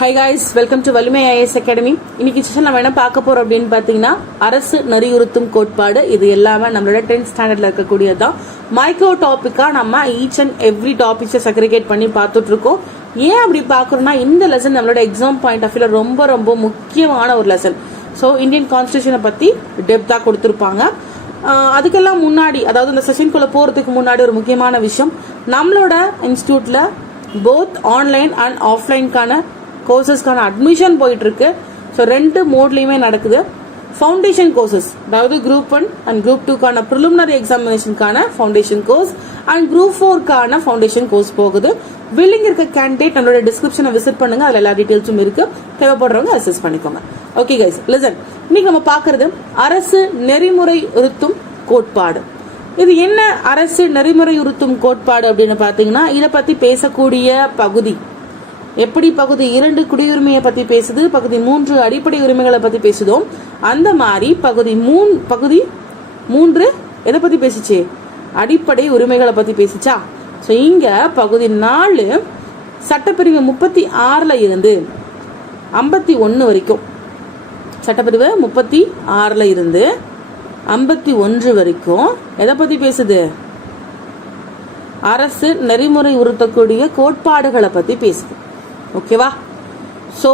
Hi guys welcome to Valimai IAS academy இன்னைக்கு session நம்ம என்ன பார்க்க போறோம் அப்படின்னு பார்த்தீங்கன்னா அரசு நெறியுறுத்தும் கோட்பாடு இது எல்லாமே நம்மளோட டென்த் ஸ்டாண்டர்ட்ல இருக்கக்கூடியதுதான். மைக்ரோ டாபிக்கா நம்ம ஈச் அண்ட் எவ்ரி டாபிக்ஸை செக்ரிகேட் பண்ணி பார்த்துட்டு இருக்கோம் ஏன் அப்படி பார்க்குறோம்னா இந்த லெசன் நம்மளோட எக்ஸாம் பாயிண்ட் ஆஃப் வியூல ரொம்ப ரொம்ப முக்கியமான ஒரு லெசன் ஸோ இந்தியன் கான்ஸ்டியூஷனை பத்தி டெப்த்தாக கொடுத்துருப்பாங்க. அதுக்கெல்லாம் முன்னாடி அதாவது இந்த செஷனுக்குள்ள போறதுக்கு முன்னாடி ஒரு முக்கியமான விஷயம் நம்மளோட இன்ஸ்டியூட்ல போத் ஆன்லைன் அண்ட் ஆஃப்லைன்கான கோர்சஸ்க்கான அட்மிஷன் போயிட்டுருக்கு. ஸோ ரெண்டு மோட்லேயுமே நடக்குது. ஃபவுண்டேஷன் கோர்சஸ் அதாவது குரூப் ஒன் அண்ட் குரூப் டூக்கான ப்ரிலிமினரி எக்ஸாமினேஷனுக்கான ஃபவுண்டேஷன் கோர்ஸ் அண்ட் குரூப் ஃபோர்க்கான ஃபவுண்டேஷன் கோர்ஸ் போகுது. வில்லிங் இருக்க கேண்டிடேட் நம்மளோட டிஸ்கிரிப்ஷனை விசிட் பண்ணுங்க. அதில் எல்லா டீட்டெயில்ஸும் இருக்கு. தேவைப்படுறவங்க அசஸ் பண்ணிக்கோங்க. ஓகே கைஸ் லிசன் இன்னைக்கு நம்ம பார்க்கறது அரசு நெறிமுறை உறுத்தும் கோட்பாடு. இது என்ன அரசு நெறிமுறை உறுத்தும் கோட்பாடு அப்படின்னு பார்த்தீங்கன்னா இதை பற்றி பேசக்கூடிய பகுதி எப்படி பகுதி இரண்டு குடியுரிமையை பத்தி பேசுது பகுதி மூன்று அடிப்படை உரிமைகளை பத்தி பேசுதோ அந்த மாதிரி பகுதி மூன் பகுதி மூன்று எதை பத்தி பேசிச்சு? அடிப்படை உரிமைகளை பத்தி பேசிச்சா? ஸோ இங்க பகுதி நாலு சட்டப்பிரிவு முப்பத்தி ஆறுல இருந்து ஐம்பத்தி ஒன்று வரைக்கும். சட்டப்பிரிவு முப்பத்தி ஆறுல இருந்து ஐம்பத்தி ஒன்று வரைக்கும் எதை பத்தி பேசுது? அரசு நெறிமுறை உறுத்தக்கூடிய கோட்பாடுகளை பத்தி பேசுது. ஓகேவா ஸோ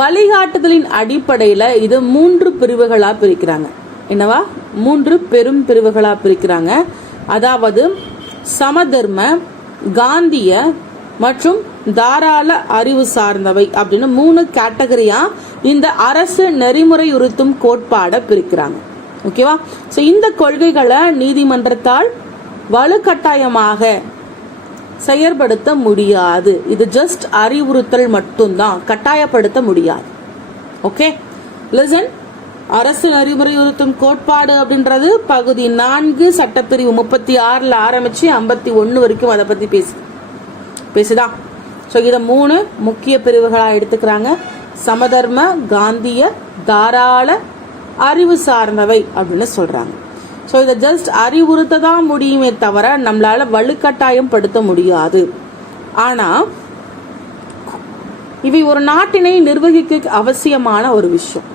வழிகாட்டுதலின் அடிப்படையில் இது மூன்று பிரிவுகளாக பிரிக்கிறாங்க. என்னவா? மூன்று பெரும் பிரிவுகளாக பிரிக்கிறாங்க. அதாவது சமதர்ம காந்திய மற்றும் தாராள அறிவு சார்ந்தவை அப்படின்னு மூணு கேட்டகரியா இந்த அரசு நெறிமுறை உறுத்தும் கோட்பாடை பிரிக்கிறாங்க. ஓகேவா ஸோ இந்த கொள்கைகளை நீதிமன்றத்தால் வலுக்கட்டாயமாக செயற்படுத்த முடியாது. இது ஜஸ்ட் அறிவுறுத்தல் மட்டும்தான். கட்டாயப்படுத்த முடியாது. ஓகே லிசன் அரசு நெறிமுறை உறுத்தும் கோட்பாடு அப்படின்றது பகுதி நான்கு சட்டப்பிரிவு முப்பத்தி ஆறில் ஆரம்பிச்சு ஐம்பத்தி ஒன்று வரைக்கும் அதை பற்றி பேசு. பேசுதா? ஸோ இதை மூணு முக்கிய பிரிவுகளாக எடுத்துக்கிறாங்க. சமதர்ம காந்திய தாராள அறிவு சார்ந்தவை அப்படின்னு சொல்கிறாங்க ஸோ இதை ஜஸ்ட் அறிவுறுத்த தான் முடியுமே தவிர நம்மளால் வலுக்கட்டாயம் படுத்த முடியாது. ஆனால் இவை ஒரு நாட்டினை நிர்வகிக்க அவசியமான ஒரு விஷயம்.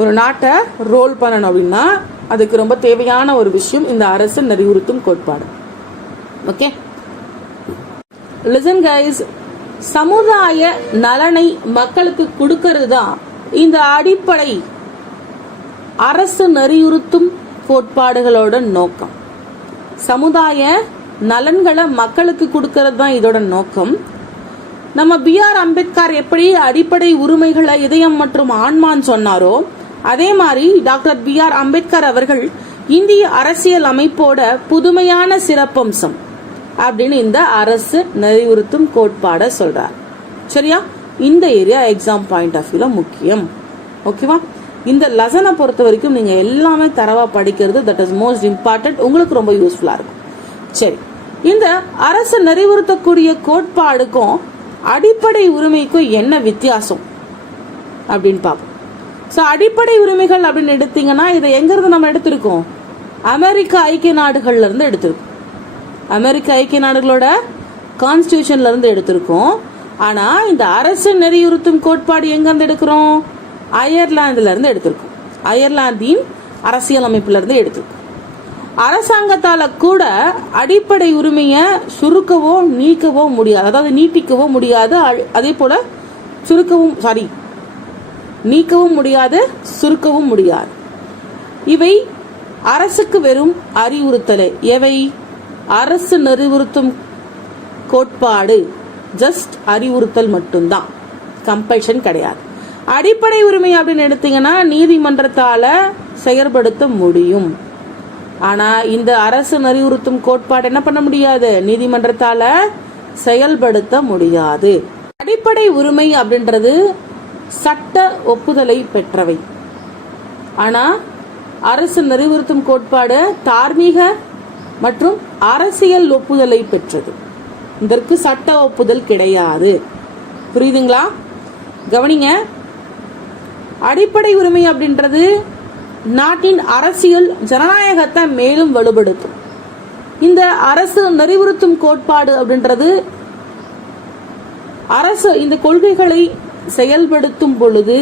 ஒரு நாட்டை ரோல் பண்ணணும் அப்படின்னா அதுக்கு ரொம்ப தேவையான ஒரு விஷயம் இந்த அரசு நெறிவுறுத்தும் கோட்பாடு. ஓகே லிசன் கைஸ் சமுதாய நலனை மக்களுக்கு கொடுக்கறது தான் இந்த அடிப்படை அரசு நெறியுறுத்தும் கோட்பாடுகளோட நோக்கம். சமுதாய நலன்களை மக்களுக்கு கொடுக்கறது தான் இதோட நோக்கம். நம்ம பி ஆர் அம்பேத்கர் எப்படி அடிப்படை உரிமைகளை இதயம் மற்றும் ஆன்மான்னு சொன்னாரோ அதே மாதிரி டாக்டர் பி ஆர் அம்பேத்கர் அவர்கள் இந்திய அரசியல் அமைப்போட புதுமையான சிறப்பம்சம் அப்படின்னு இந்த அரசு நெறிவுறுத்தும் கோட்பாடை சொல்றார். சரியா? இந்த ஏரியா எக்ஸாம் பாயிண்ட் ஆஃப் வியூல முக்கியம். ஓகேவா? இந்த லெசனை பொறுத்த வரைக்கும் நீங்க எல்லாமே தரவா படிக்கிறது தட் இஸ் மோஸ்ட் இம்பார்ட்டன்ட் உங்களுக்கு ரொம்ப யூஸ்ஃபுல்லா இருக்கும். சரி. இந்த அரசு நெறிவுறுத்தக்கூடிய கோட்பாடுக்கும் அடிப்படை உரிமைக்கும் என்ன வித்தியாசம்? அப்படின்னு பார்ப்போம். ஸோ அடிப்படை உரிமைகள் அப்படின்னு எடுத்தீங்கன்னா இதை எங்கிருந்து நம்ம எடுத்திருக்கோம்? அமெரிக்க ஐக்கிய நாடுகள்ல இருந்து எடுத்திருக்கோம். அமெரிக்க ஐக்கிய நாடுகளோட கான்ஸ்டியூஷன்ல இருந்து எடுத்திருக்கோம். ஆனா இந்த அரசு நெறியுறுத்தும் கோட்பாடு எங்கேருந்து எடுக்கிறோம்? அயர்லாந்துலேருந்து எடுத்திருக்கும். அயர்லாந்தின் அரசியல் எடுத்திருக்கும். அரசாங்கத்தால் கூட அடிப்படை உரிமையை சுருக்கவோ நீக்கவோ முடியாது. அதாவது நீட்டிக்கவோ முடியாது. அ- அதே போல் சுருக்கவும் சாரி நீக்கவும் முடியாது சுருக்கவும் முடியாது. இவை அரசுக்கு வெறும் அறிவுறுத்தலே. எவை? அரசு நெறிவுறுத்தும் கோட்பாடு. ஜஸ்ட் அறிவுறுத்தல் மட்டும்தான். கம்பல்ஷன் கிடையாது. அடிப்படை உரிமை அப்படின்னு எடுத்தீங்கன்னா நீதிமன்றத்தால செயற்படுத்த முடியும். ஆனா இந்த அரசு நெறிவுறுத்தும் கோட்பாடு என்ன பண்ண முடியாது? நீதிமன்றத்தால செயல்படுத்த முடியாது. அடிப்படை உரிமை அப்படின்றது சட்ட ஒப்புதலை பெற்றவை. ஆனா அரசு நெறிவுறுத்தும் கோட்பாடு தார்மீக மற்றும் அரசியல் ஒப்புதலை பெற்றது. இதற்கு சட்ட ஒப்புதல் கிடையாது. புரியுதுங்களா? கவனிங்க அடிப்படை உரிமை அப்படின்றது நாட்டின் அரசியல் ஜனநாயகத்தை மேலும் வலுப்படுத்தும். இந்த அரசு நெறிவுறுத்தும் கோட்பாடு அப்படின்றது அரசு இந்த கொள்கைகளை செயல்படுத்தும் பொழுது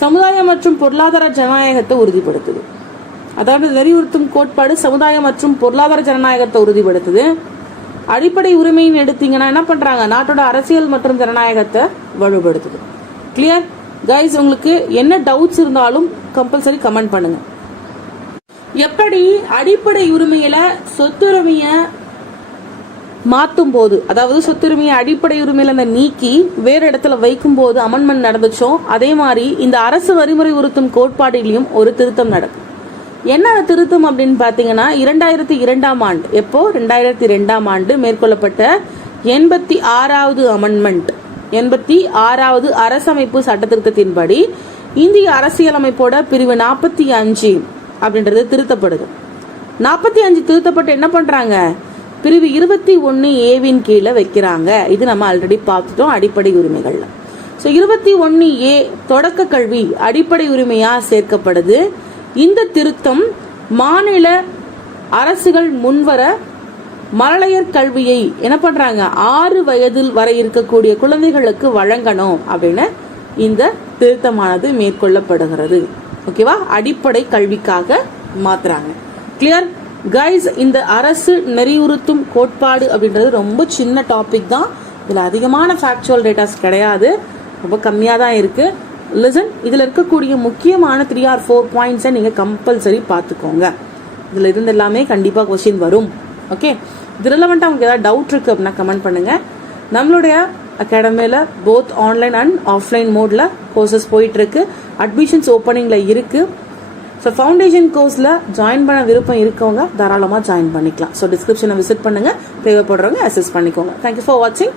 சமுதாய மற்றும் பொருளாதார ஜனநாயகத்தை உறுதிப்படுத்துது. அதாவது நெறிவுறுத்தும் கோட்பாடு சமுதாய மற்றும் பொருளாதார ஜனநாயகத்தை உறுதிப்படுத்துது. அடிப்படை உரிமைன்னு எடுத்தீங்கன்னா என்ன பண்றாங்க? நாட்டோட அரசியல் மற்றும் ஜனநாயகத்தை வலுப்படுத்துது. கிளியர் கைஸ் உங்களுக்கு என்ன டவுட்ஸ் இருந்தாலும் கம்பல்சரி கமெண்ட் பண்ணுங்க. எப்படி அடிப்படை உரிமையில சொத்துரிமைய மாத்தும் போது அதாவது சொத்துரிமையை அடிப்படை உரிமையில அந்த நீக்கி வேறு இடத்துல வைக்கும் போது அமன்மெண்ட் நடந்துச்சோ அதே மாதிரி இந்த அரசு வரிமுறை உறுத்தும் கோட்பாடுகளையும் ஒரு திருத்தம் நடக்கும். என்ன அந்த திருத்தம் அப்படின்னு பாத்தீங்கன்னா இரண்டாயிரத்தி இரண்டாம் ஆண்டு எப்போ? ரெண்டாயிரத்தி ரெண்டாம் ஆண்டு மேற்கொள்ளப்பட்ட எண்பத்தி ஆறாவது அமெண்ட்மெண்ட் எண்பத்தி ஆறாவது அரசமைப்பு சட்ட திருத்தத்தின்படி இந்திய அரசியலமைப்போட பிரிவு நாற்பத்தி அஞ்சு அப்படின்றது திருத்தப்படுது. நாற்பத்தி அஞ்சு திருத்தப்பட்டு என்ன பண்றாங்க? பிரிவு இருபத்தி ஒன்று ஏவின் கீழே வைக்கிறாங்க. இது நம்ம ஆல்ரெடி பார்த்துட்டோம் அடிப்படை உரிமைகள்ல. ஸோ இருபத்தி ஒன்று ஏ தொடக்க கல்வி அடிப்படை உரிமையா சேர்க்கப்படுது. இந்த திருத்தம் மாநில அரசுகள் முன்வர மழலையர் கல்வியை என்ன பண்ணுறாங்க ஆறு வயதில் வரை இருக்கக்கூடிய குழந்தைகளுக்கு வழங்கணும் அப்படின்னு இந்த திருத்தமானது மேற்கொள்ளப்படுகிறது. ஓகேவா அடிப்படை கல்விக்காக மாத்துறாங்க. கிளியர் கைஸ் இந்த அரசு நெறியுறுத்தும் கோட்பாடு அப்படின்றது ரொம்ப சின்ன டாபிக் தான். இதில் அதிகமான ஃபேக்சுவல் டேட்டாஸ் கிடையாது. ரொம்ப கம்மியாக தான் இருக்குது லிசன் இதில் இருக்கக்கூடிய முக்கியமான த்ரீ ஆர் ஃபோர் பாயிண்ட்ஸை நீங்கள் கம்பல்சரி பார்த்துக்கோங்க இதில் இருந்து எல்லாமே கண்டிப்பாக கொஸ்டின் வரும். ஓகே இது ரிலவெண்ட்டாக உங்களுக்கு ஏதாவது டவுட் இருக்குது அப்படின்னா கமெண்ட் பண்ணுங்கள் நம்மளுடைய அகாடமியில் போத் ஆன்லைன் அண்ட் ஆஃப்லைன் மோடில் கோர்சஸ் போயிட்டுருக்கு. அட்மிஷன்ஸ் ஓப்பனிங்கில் இருக்குது ஸோ ஃபவுண்டேஷன் கோர்ஸில் ஜாயின் பண்ண விருப்பம் இருக்கவங்க தாராளமாக ஜாயின் பண்ணிக்கலாம். ஸோ டிஸ்கிரிப்ஷனை விசிட் பண்ணுங்கள் தேவைப்படுறவங்க அசஸ் பண்ணிக்கோங்க. தேங்க்யூ ஃபார் வாட்சிங்